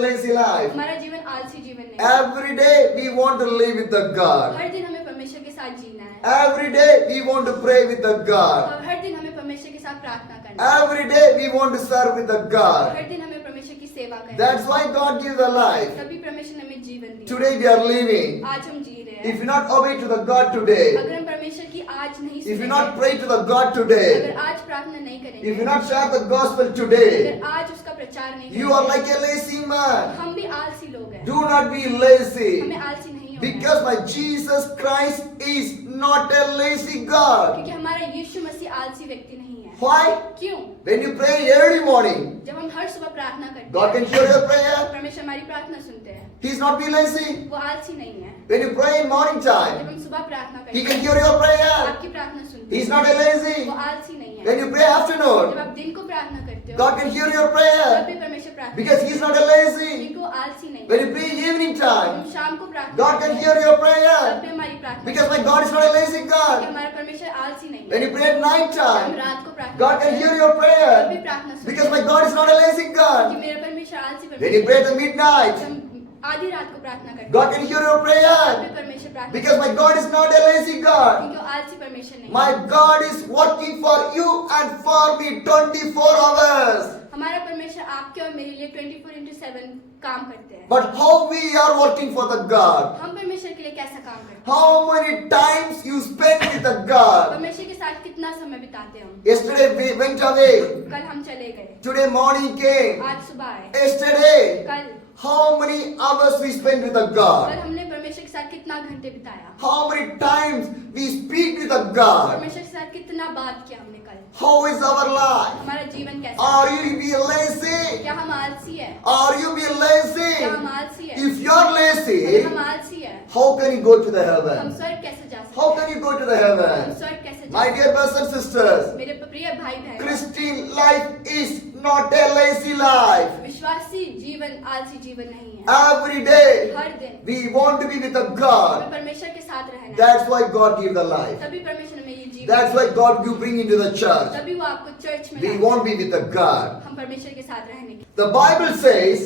lazy life. हमारा जीवन आलसी जीवन नहीं है। Every day we want to live with the God. हर दिन हमें परमेश्वर के साथ जीना है। Every day we want to pray with the God. और हर दिन हमें परमेश्वर के साथ प्रार्थना करना है। Every day we want to serve with the और God. हर दिन हमें परमेश्वर की सेवा करनी है। That's why God gives the life. तभी परमेश्वर ने हमें जीवन दिया। Today we are living. आज हम जी रहे If हैं। you not obey to the God today, अगर हम परमेश्वर की आज नहीं if you सुनेंगे, not pray to the God today, अगर आज प्रार्थना नहीं करेंगे, if you not share the gospel today, अगर आज उसका प्रचार नहीं you are करेंगे, like a lazy man. हम भी आलसी लोग हैं। Do not be lazy. हमें आलसी नहीं होना है। Because my Jesus Christ is not a lazy God. क्योंकि हमारा यीशु मसीह आलसी व्यक्ति नहीं है। Why? क्यों? When you pray early morning, जब हम हर सुबह प्रार्थना करते God can hear your prayer. परमेश्वर हमारी प्रार्थना सुनते हैं। He's not be lazy. वो आलसी नहीं है। When you pray in morning जब time, हम सुबह प्रार्थना करते He हैं, can hear your prayer. आपकी प्रार्थना सुनते He's हैं। not a lazy. वो आलसी नहीं है। When you pray जब afternoon, आप दिन को प्रार्थना करते हो, God can hear your तब prayer. भी परमेश्वर प्रार्थना Because He's not a lazy. क्योंकि वो आलसी नहीं When है। you pray evening जब हम time, शाम को प्रार्थना God करते can हैं, hear your तब prayer. भी हमारी प्रार्थना Because my God is not a lazy क्योंकि God. हमारा परमेश्वर आलसी नहीं When है। you pray at night जब हम time, रात को प्रार्थना God करते can हैं, hear your तब भी prayer. प्रार्थना सुनते Because my हैं। God is not a lazy क्योंकि God. मेरा परमेश्वर आलसी When you परमेश्वर pray at the है। midnight, जब हम आधी रात को प्रार्थना करते God हैं, can hear your तब भी prayer. परमेश्वर प्रार्थना Because my God is not a lazy God. क्योंकि वो आलसी परमेश्वर नहीं है। My God is working for you and for me 24 hours. हमारा परमेश्वर आपके और मेरे लिए 24/7 काम करते हैं। But how we are working for the God? हम परमेश्वर के लिए कैसा काम करते हैं? How many times you spend with the God? परमेश्वर के साथ कितना समय बिताते हैं हम? Yesterday we went away. कल हम चले गए, Today morning came. आज सुबह आए, Yesterday, कल how many hours we spend with the God? कल हमने परमेश्वर के साथ कितना घंटे बिताया? How many times we speak with the God? परमेश्वर के साथ कितना बात किया हमने कल? How is our life? हमारा जीवन कैसा है? Are you be lazy? क्या हम आलसी है? Are you be क्या हम lazy? आलसी है? If you are अगर lazy, हम आलसी है, how can you go to the हम heaven? स्वर्ग कैसे जा सकते How हैं? can you go to the हम heaven? स्वर्ग कैसे जा My सकते dear brothers and sisters, हैं? मेरे प्रिय भाई बहन, Christian life is not a lazy life. विश्वासी जीवन आलसी जीवन नहीं है। Every day हर दिन we want to be with the हमें God. परमेश्वर के साथ रहना है। That's why God gave the life. तभी परमेश्वर हमें ये जीवन That's why God you bring into the church. तभी वो आपको चर्च में We लाता है। want to be with the God. हम परमेश्वर के साथ रहने की The Bible says,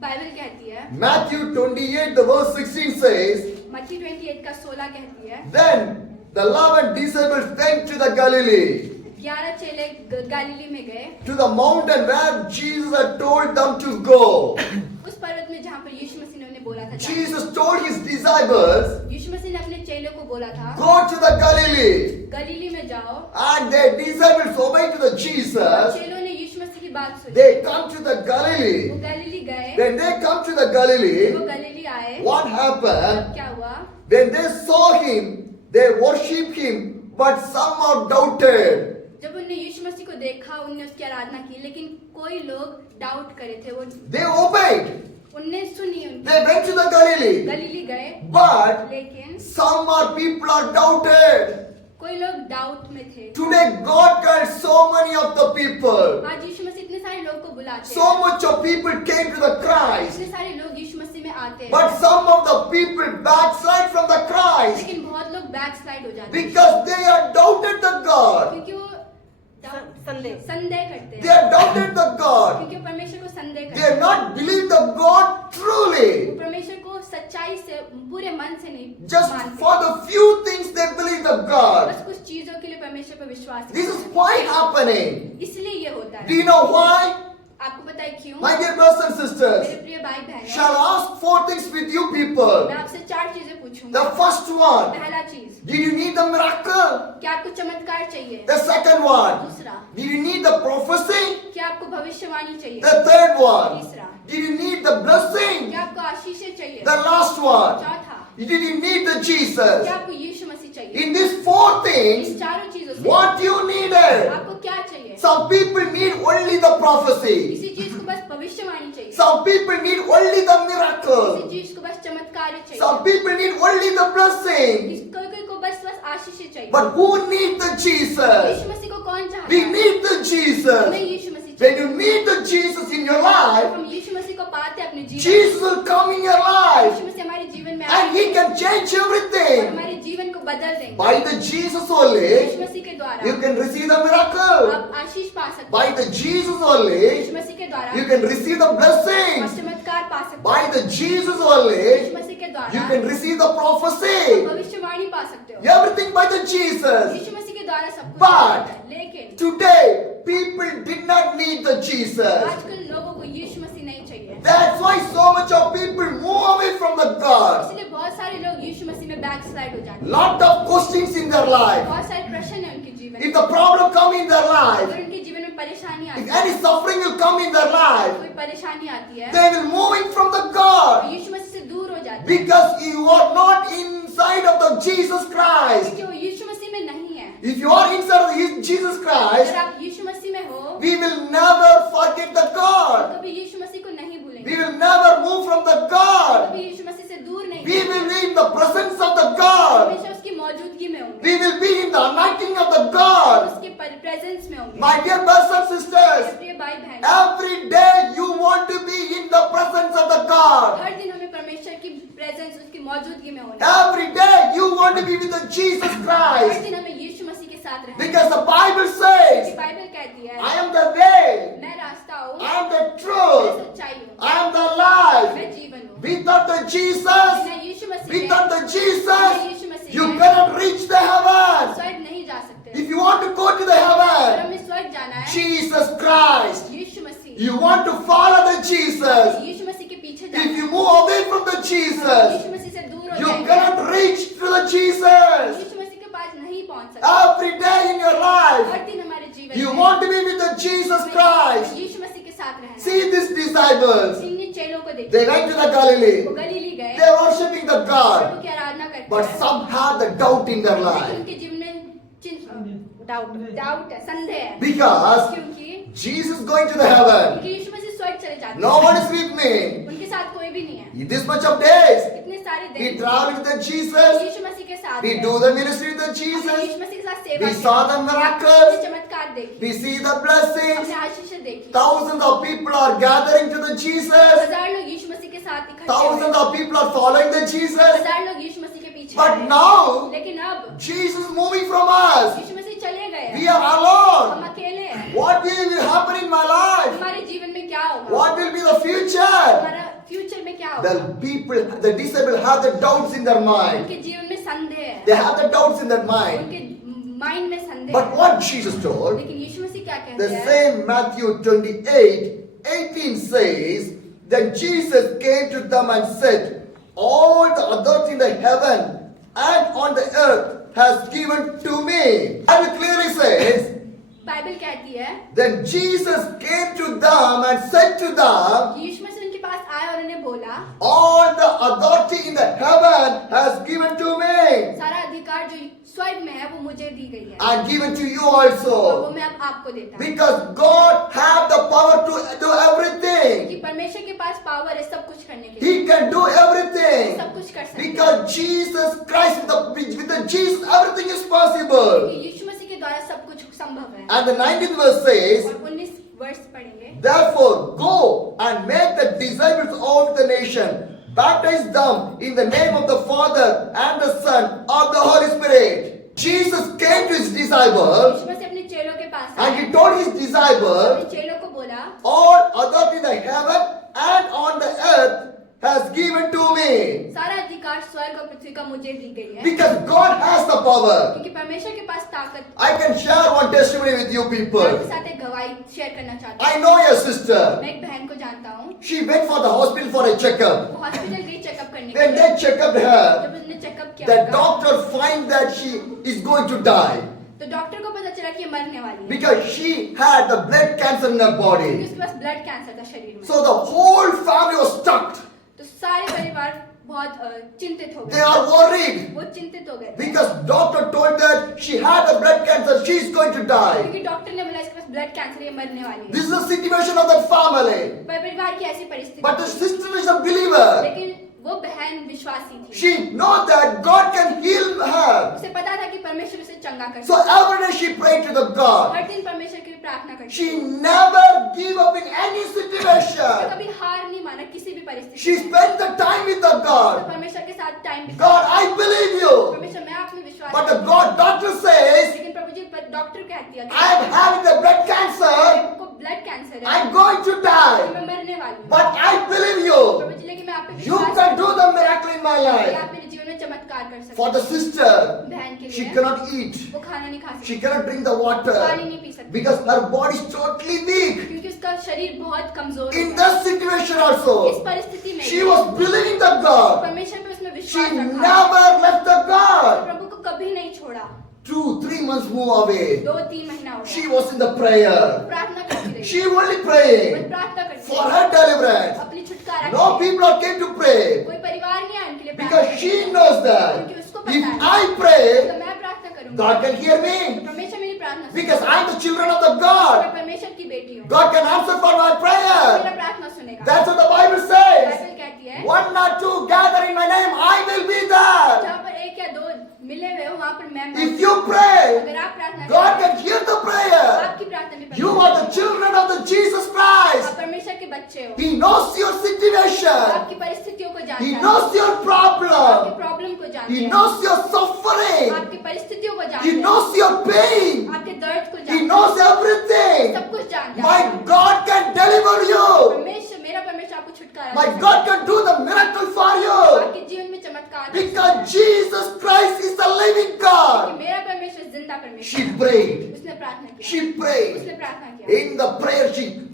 बाइबल कहती है, Matthew 28, the verse 16 says, मत्ती 28 का 16 कहती है, Then the 11 disciples went to the Galilee, 11 चेले गलीली में गए, to the mountain where Jesus had told them to go. उस पर्वत में जहाँ पर यीशु मसीह ने उन्हें बोला था जाने। Jesus told his disciples, यीशु मसीह ने अपने चेलों को बोला था, Go to the Galilee. गलीली में जाओ। And the disciples obeyed to the Jesus. चेलों ने यीशु मसीह की बात सुनी। They come to the वो Galilee. गलीली गए, When they come to the Galilee, वो गलीली आए। what happened? तब क्या हुआ? When they saw him, they worshipped him, but somehow doubted. जब उन्होंने यीशु मसीह को देखा, उन्होंने उसकी आराधना की, लेकिन कोई लोग डाउट करे थे। वो They obeyed. उनने सुनी उनकी, They went to the Galilee. गलीली गए, But लेकिन some more people are doubted. कोई लोग डाउट में थे। Today God called so many of the people. आज यीशु मसीह इतने सारे लोग को बुलाते So हैं, much of people came to the Christ. इतने सारे लोग यीशु मसीह में आते हैं, But some of the people backslide from the Christ लेकिन बहुत लोग बैक स्लाइड हो जाते हैं, because they are doubted the God. क्योंकि वो संदेह संदेह करते They हैं, are doubted the God. क्योंकि वो परमेश्वर को संदेह They करते have हैं। not believed the God वो truly. परमेश्वर को सच्चाई से, पूरे मन से नहीं Just मानते। for the few things they believe the God. बस कुछ चीजों के लिए परमेश्वर पर विश्वास This करते is हैं। why happening. इसलिए ये होता Do है। you know why? आपको पता है क्यों? My dear brothers and मेरे sisters, प्रिय भाई बहनों, shall I ask 4 things with you people. मैं आपसे 4 चीजें पूछूंगा। The first one, पहला चीज, did you need the miracle? क्या आपको चमत्कार चाहिए? The second one, दूसरा, did you need the prophecy? क्या आपको भविष्यवाणी चाहिए? The third one, तीसरा, did you need the blessing? क्या आपको आशीषें चाहिए? The last one, चौथा, did you need the क्या Jesus? आपको यीशु मसीह चाहिए? In these 4 इन things, चारों चीजों से what you needed? आपको क्या चाहिए? Some people need only the prophecy. किसी चीज को बस भविष्यवाणी चाहिए, Some people need only the किसी miracle. चीज को बस चमत्कार चाहिए, Some people need only the blessing. कोई कोई को बस बस आशीषें चाहिए। But who needs the Jesus? यीशु मसीह को कौन चाहता We है? need the हमें Jesus. यीशु मसीह When चाहिए। you meet the Jesus in your जब life, हम यीशु मसीह को पाते हैं अपने जीवन Jesus will come in your में, life यीशु मसीह हमारे जीवन में and He आते हैं can change और everything. हमारे जीवन को बदल देंगे। By the Jesus only, यीशु मसीह के द्वारा you can receive the miracle. आप आशीष पा सकते By हैं। the Jesus only, यीशु मसीह के द्वारा you can receive the आप blessings. चमत्कार पा सकते By हैं। the Jesus यीशु only, मसीह के you द्वारा can receive the prophecy. भविष्यवाणी पा सकते हो। Everything by the Jesus. यीशु मसीह के द्वारा सब कुछ But- होता है। लेकिन Today, people did not need the Jesus. आजकल लोगों को यीशु मसीह नहीं चाहिए। That's why so much of people move away from the God. इसलिए बहुत सारे लोग यीशु मसीह में बैकस्लाइड हो जाते हैं। Lot of questions in their life. बहुत सारे प्रश्न हैं उनके जीवन If में। the problem come in their life, अगर उनके जीवन में परेशानी आती if है, any suffering will come in their life, कोई परेशानी आती है, they will moving from the तो God यीशु मसीह से दूर हो जाते हैं। because you are not inside of the Jesus Christ. क्योंकि वो यीशु मसीह में नहीं है। If you are inside of the Jesus Christ, अगर आप यीशु मसीह में हो, we will never forget the तो God. कभी यीशु मसीह को नहीं भूलेंगे। We will never move from the God. कभी यीशु मसीह से दूर नहीं We जाएंगे। will be in the presence of the God. हमेशा उसकी मौजूदगी में होंगे, We will be in the anointing of the God. उसके प्रेजेंस में होंगे। My dear brothers and sisters, प्रिय भाई बहन, every day you want to be in the presence of the God. हर दिन हमें परमेश्वर की प्रेजेंस, उसकी मौजूदगी में होना है। Every day you want to be with the Jesus her Christ. दिन हमें यीशु मसीह के साथ रहना है। Because the Bible क्योंकि says, बाइबल कहती है, I am the way, मैं रास्ता हूँ, I am the मैं truth, सच्चाई हूँ, I am the life. मैं जीवन हूँ। Without the Jesus, मैं यीशु मसीह without में the Jesus, Yeshu Masih you में cannot reach the heaven. स्वर्ग नहीं जा सकते। If you want to go to the अगर heaven, हमें स्वर्ग जाना है, Jesus Christ, Yeshu Masih, you want to follow the Jesus. यीशु मसीह के पीछे If जाना you है, move away from the Jesus, यीशु मसीह से दूर हो you जाएंगे, cannot reach to the Jesus. यीशु मसीह के पास नहीं पहुंच सकते। Every day in your life, हर दिन हमारे जीवन you में want to be with the Jesus हमें Christ. यीशु मसीह के साथ रहना है। See these disciples. इन चेलों को देखिए, They went to the Galilee. वो गलीली गए, They were worshipping the God. प्रभु की आराधना करते But हैं, some had the doubt in their लेकिन life. उनके जीवन में डाउट है, संदेह है, Because क्योंकि Jesus is going to the heaven. यीशु मसीह स्वर्ग चले जाते No हैं, one is with me. उनके साथ कोई भी नहीं है। This much of days, इतने सारे we दिन travel with the Jesus. यीशु मसीह के साथ We हैं। do the ministry with the हमने Jesus. यीशु मसीह के साथ सेवा We की, saw the हमने miracles. चमत्कार देखी, We see the blessings. हमने आशीषें देखी। Thousands of people are gathering to the Jesus. हजार लोग यीशु मसीह के साथ इकट्ठे Thousands हुए, of people are following the Jesus. हजार लोग यीशु मसीह के पीछे But हैं। now, लेकिन अब Jesus is moving from us. यीशु मसीह चले गए We हैं, are हम alone. अकेले हैं। What will happen in my life? हमारे जीवन में क्या होगा, What will be the future? हमारा फ्यूचर में क्या होगा। The people, the disciples have the doubts in their mind. उनके जीवन में संदेह है, They have the doubts in their mind. उनके माइंड में संदेह But है। what Jesus told, लेकिन यीशु मसीह क्या कहते the हैं, same Matthew 28:18 says, that Jesus came to them and said, all the authority in the heaven and on the earth has given to me. And it clearly says, Bible कहती है, then Jesus came to them and said to them, यीशु मसीह उनके पास आए और उन्हें बोला, all the authority in the heaven has given to me सारा अधिकार जो स्वर्ग में है वो मुझे दी गई है, and given to you और वो also. मैं अब आपको देता हूँ। Because God have the power to do everything. क्योंकि परमेश्वर के पास पावर है सब कुछ करने के लिए, He can do everything. सब कुछ कर सकते हैं। Because Jesus Christ, with the Jesus, everything is possible. क्योंकि यीशु मसीह के द्वारा सब कुछ संभव है। And the 19th verse says, और 19 वर्ष पढ़ेंगे, therefore go and make the disciples of the nation. Baptize them in the name of the Father and the Son of the Holy Spirit. Jesus came to his disciples यीशु मसीह अपने चेलों के पास and आए, he told his अपने disciples, चेलों को बोला, all authority in the heaven and on the earth has given to me. सारा अधिकार स्वर्ग और पृथ्वी का मुझे दी गई है, Because God has the power. क्योंकि परमेश्वर के पास ताकत। I can share one testimony with you मैं people. आपके साथ एक गवाही शेयर करना चाहती I हूँ। know your sister. मैं एक बहन को जानता हूँ, She went for the hospital for a checkup. वो हॉस्पिटल गई चेकअप करने के When लिए। they checked her, जब उसने चेकअप किया the होगा, doctor find that she is going to die तो डॉक्टर को पता चला कि ये मरने वाली है, because she had the blood cancer in her क्योंकि body. उसके पास ब्लड कैंसर था शरीर में। So the whole family was stuck. तो सारे परिवार बहुत चिंतित हो They गए, are worried वो चिंतित हो गए थे। because doctor told that she had a blood cancer. She is going to die. क्योंकि डॉक्टर ने बोला इसके पास ब्लड कैंसर, ये मरने वाली This है। is the situation of that family. परिवार की ऐसी परिस्थिति But the थी, sister is a believer. लेकिन वो बहन विश्वासी थी। She know that God can heal her. उसे पता था कि परमेश्वर उसे चंगा कर So सकता है। every day she prayed to the God. हर दिन परमेश्वर के लिए प्रार्थना करती She थी। never give up in any उसने situation. कभी हार नहीं माना किसी भी परिस्थिति She में। spent the time with the उसने God. परमेश्वर के साथ time God, I believe you. परमेश्वर मैं आप में विश्वास But the God doctor says, लेकिन प्रभु जी डॉक्टर कहती है I am having the blood cancer. आपको ब्लड कैंसर है, I'm going to die. मैं मरने वाली हूँ। But I believe you. प्रभु जी लेकिन मैं आप पे You विश्वास can do the miracle in my कि life. आप मेरे जीवन में चमत्कार कर सकते For हैं। the sister, बहन के she लिए cannot eat. वो खाना नहीं खा सकती, She cannot drink the पानी water नहीं पी सकती, because her body is totally weak. क्योंकि उसका शरीर बहुत कमजोर In है। that situation इस also, परिस्थिति में she was believing the God. परमेश्वर पे उसने She विश्वास रखा, never left the God. प्रभु को कभी नहीं छोड़ा। 2-3 months move away. 2-3 महीना हो She गया, was in the prayer. प्रार्थना करती रही, She only वो praying प्रार्थना करती for रही, her deliverance. अपनी छुटकारा No के लिए। people came to pray कोई परिवार नहीं आया उनके लिए because प्रार्थना she करने। knows that क्योंकि उसको पता if है I pray, तो मैं प्रार्थना करूंगी, God can hear me परमेश्वर मेरी प्रार्थना because सुनेगा। I am the children of the मैं God. परमेश्वर की बेटी हूँ, God can answer for my मेरा prayer. प्रार्थना सुनेगा। That's what the Bible says. Bible कहती है One or two gather in my name, I will be there. जहाँ पर एक या दो मिले हुए हो वहाँ पर मैं If मौजूद you हूँ। pray, अगर आप प्रार्थना God करें, can hear the prayer. आपकी प्रार्थना भी You परमेश्वर are the सुनेगा। children of the Jesus Christ. आप परमेश्वर के बच्चे हो, He knows your situation. आपकी परिस्थितियों को जानता He है, knows your आपके problem. प्रॉब्लम को जानता He है, knows your suffering. आपकी परिस्थितियों को He जानता है, knows your pain. आपके दर्द को He जानता है, knows everything. सब कुछ जानता My है। God can deliver you. परमेश्वर मेरा परमेश्वर आपको छुटकारा My दे सकता God can do the miracle for है। you. आपके जीवन में चमत्कार कर सकता Because है। Jesus Christ is the living कि God. मेरा परमेश्वर जिंदा परमेश्वर She है। prayed. उसने प्रार्थना किया, She prayed. उसने प्रार्थना किया, In the prayer,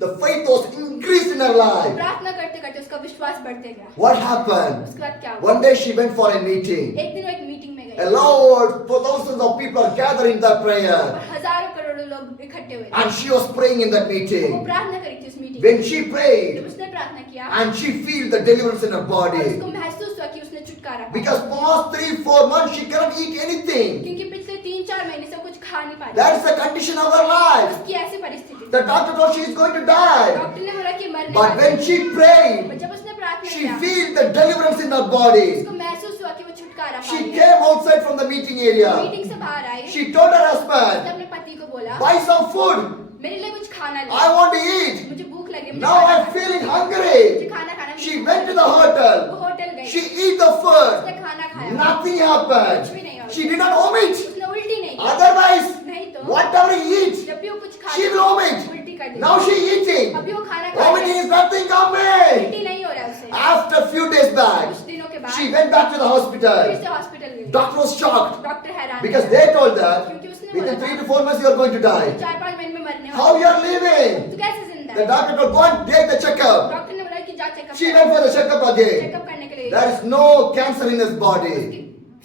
the faith was increased in her life. प्रार्थना करते करते उसका विश्वास बढ़ते गया। What happened? उसके बाद क्या हुआ? One day she went for a meeting. एक दिन वो एक मीटिंग में A गई lot, thousands of people are gathering the prayer. और हजारों करोड़ों लोग इकट्ठे हुए थे। And she was praying in that वो meeting. प्रार्थना करी थी उस मीटिंग में। When she जब prayed, उसने प्रार्थना किया and she feel the deliverance in her और body. उसको महसूस हुआ कि उसने छुटकारा पाया। Because past 3-4 months she cannot eat anything. क्योंकि पिछले 3-4 महीने से वो कुछ खा नहीं पा रही। That is the condition of her life. उसकी ऐसी परिस्थिति थी। The doctor told she is going to die. Doctor ने बोला कि मरने But वाली when है। she prayed, और जब उसने प्रार्थना she किया feel the deliverance in her body. उसको महसूस हुआ कि वो छुटकारा पा She रही है। came outside from the meeting area. Meeting से बाहर आई, She told her उसने husband, अपने पति को बोला buy some food. मेरे लिए कुछ खाना ले, I want to eat. मुझे भूख लगी है, मुझे Now खाना I'm खाना feeling है। मुझे hungry. खाना खाना है, She मुझे went to the वो hotel. होटल गई, She eat the food. उसने खाना खाया, Nothing कुछ भी happened. नहीं हुआ। She did not vomit. उसने उल्टी नहीं की, Otherwise, नहीं तो whatever he eats, जब भी वो कुछ खा she will vomit. उल्टी कर देती। Now she eating. अभी वो खाना खा Vomiting रही है, is nothing coming. उल्टी नहीं हो रहा है उसे। After few days back, कुछ दिनों के बाद she went back to the फिर hospital. से हॉस्पिटल गई। Doctor was shocked डॉक्टर हैरान because था, they told that क्योंकि उसने within बोला 3 था, to 4 months you are going to die. 4-5 महीने में मरने How वाला you are living? है। तू कैसे जिंदा The है? doctor told, go and take the checkup. Doctor ने बोला कि जा checkup She went for the checkup again. Checkup करने के लिए। There is no cancer in his body. उसके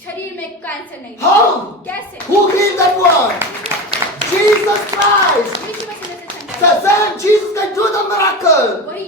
शरीर में कैंसर नहीं। How? कैसे? Who healed that one? Jesus Christ. यीशु मसीह ने संचालित। The same Jesus can do the miracle. वही